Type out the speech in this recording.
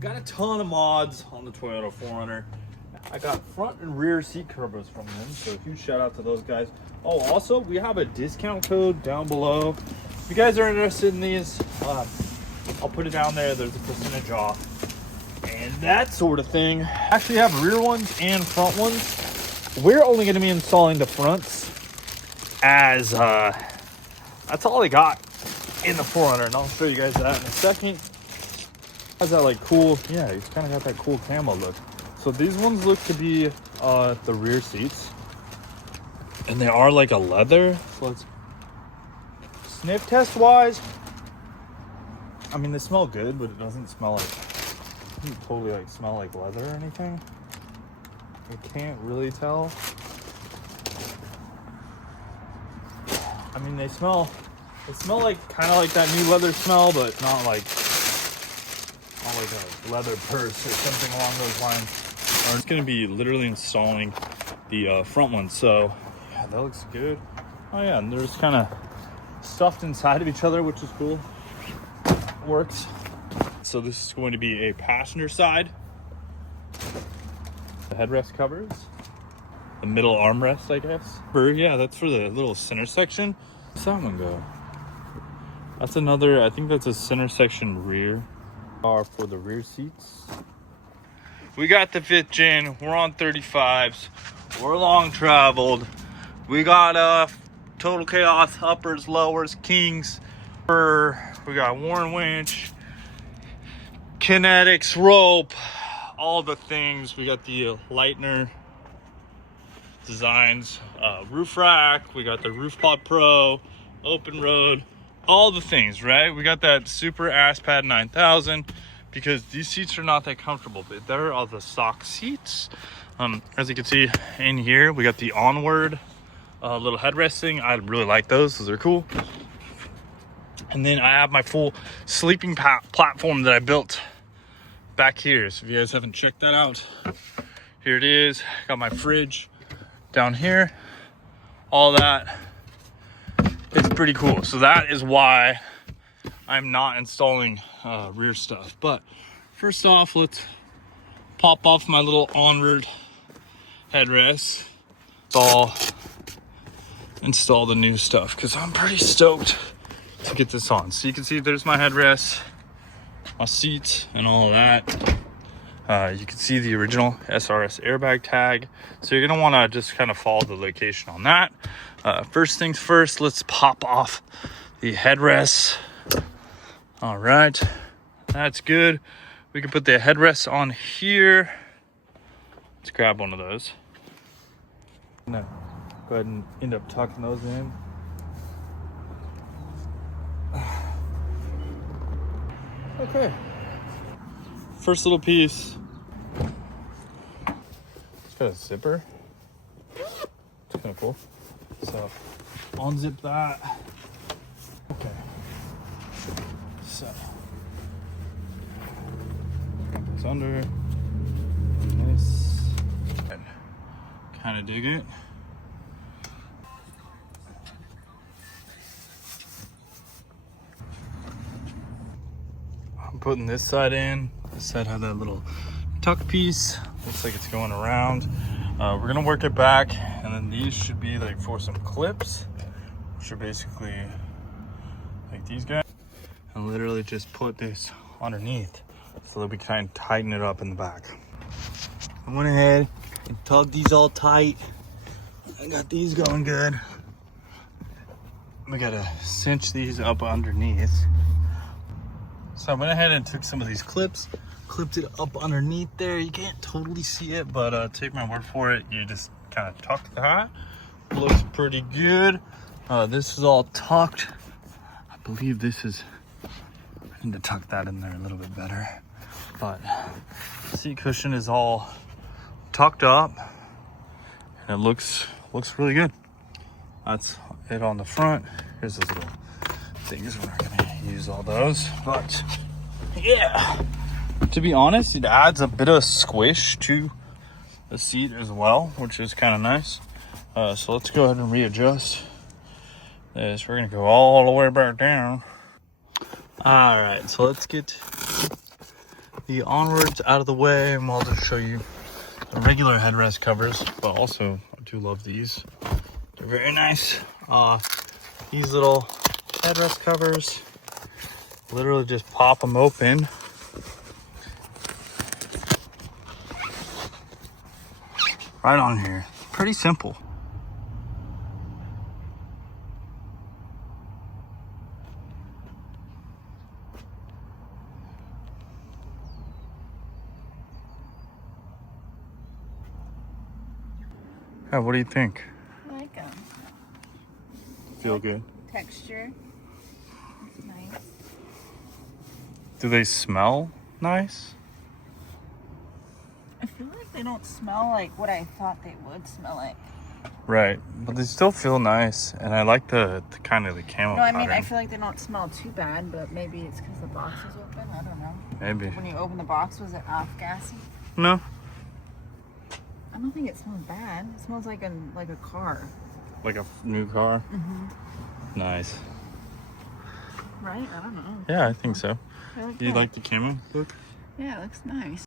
Got a ton of mods on the Toyota 4Runner. I got front and rear seat covers from them, so huge shout out to those guys. Oh, also, we have a discount code down below. If you guys are interested in these, I'll put it down there. There's a percentage off and that sort of thing. Actually have rear ones and front ones. We're only going to be installing the fronts as that's all they got in the 4Runner, and I'll show you guys that in a second. Has that like cool, yeah, it's kind of got that cool camo look. So these ones look to be the rear seats, and they are like a leather. So let's sniff test wise. I mean, they smell good, but it doesn't smell like, it doesn't totally like smell like leather or anything. I can't really tell. I mean, they smell like kind of like that new leather smell, but not like a leather purse or something along those lines. I'm just gonna be literally installing the front one, so yeah, that looks good. Oh yeah, and they're just kind of stuffed inside of each other, which is cool. Works. So this is going to be a passenger side. The headrest covers, the middle armrest, I guess. Yeah, that's for the little center section. Where's that one go? That's another, I think that's a center section rear. Are for the rear seats. We got the 5th gen. We're on 35s. We're long traveled. We got total chaos, uppers, lowers, kings. We got Warren winch, kinetics, rope, all the things. We got the Lightner designs, roof rack. We got the Roof Pod Pro, open road. All the things, right? We got that super ass pad 9000 because these seats are not that comfortable, but there are the stock seats. As you can see in here, we got the onward little headrest thing. I really like those. Those are cool. And then I have my full sleeping platform that I built back here. So if you guys haven't checked that out, here it is. Got my fridge down here, all that. It's pretty cool. So that is why I'm not installing rear stuff. But first off, let's pop off my little onward headrest. Install the new stuff because I'm pretty stoked to get this on. So you can see there's my headrest, my seats, and all of that. You can see the original SRS airbag tag. So you're gonna wanna just kind of follow the location on that. First things first, let's pop off the headrest. All right, that's good. We can put the headrest on here. Let's grab one of those. I'm gonna go ahead and end up tucking those in. Okay, first little piece. It's got a zipper. It's kind of cool. So unzip that. Okay. So put this under this. Kind of dig it. I'm putting this side in. This side had that little tuck piece. Looks like it's going around. We're gonna work it back, and then these should be like for some clips, which are basically like these guys, and literally just put this underneath so that we kind of tighten it up in the back. I went ahead and tugged these all tight. I got these going good. We gotta cinch these up underneath. So I went ahead and took some of these clips, clipped it up underneath there. You can't totally see it, but take my word for it. You just kind of tuck that. Looks pretty good. This is all tucked. I believe this is, I need to tuck that in there a little bit better. But the seat cushion is all tucked up, and it looks really good. That's it on the front. Here's those little things. We're not gonna use all those, but yeah, to be honest, it adds a bit of squish to the seat as well, which is kind of nice. So let's go ahead and readjust this. We're gonna go all the way back down. All right, so let's get the onwards out of the way, and I'll just show you the regular headrest covers. But also, I do love these. They're very nice. These little headrest covers, literally just pop them open. Right on here. Pretty simple. Yeah, what do you think? I like them. Feel good? Texture. It's nice. Do they smell nice? I feel like they don't smell like what I thought they would smell like. Right, but they still feel nice, and I like the kind of the camo No, I mean, pattern. I feel like they don't smell too bad, but maybe it's because the box is open. I don't know. Maybe. When you open the box, was it off gassy? No. I don't think it smells bad. It smells like a car. Like a new car? Mm-hmm. Nice. Right? I don't know. Yeah, I think so. I like Do you that. like the camo look? Yeah, it looks nice.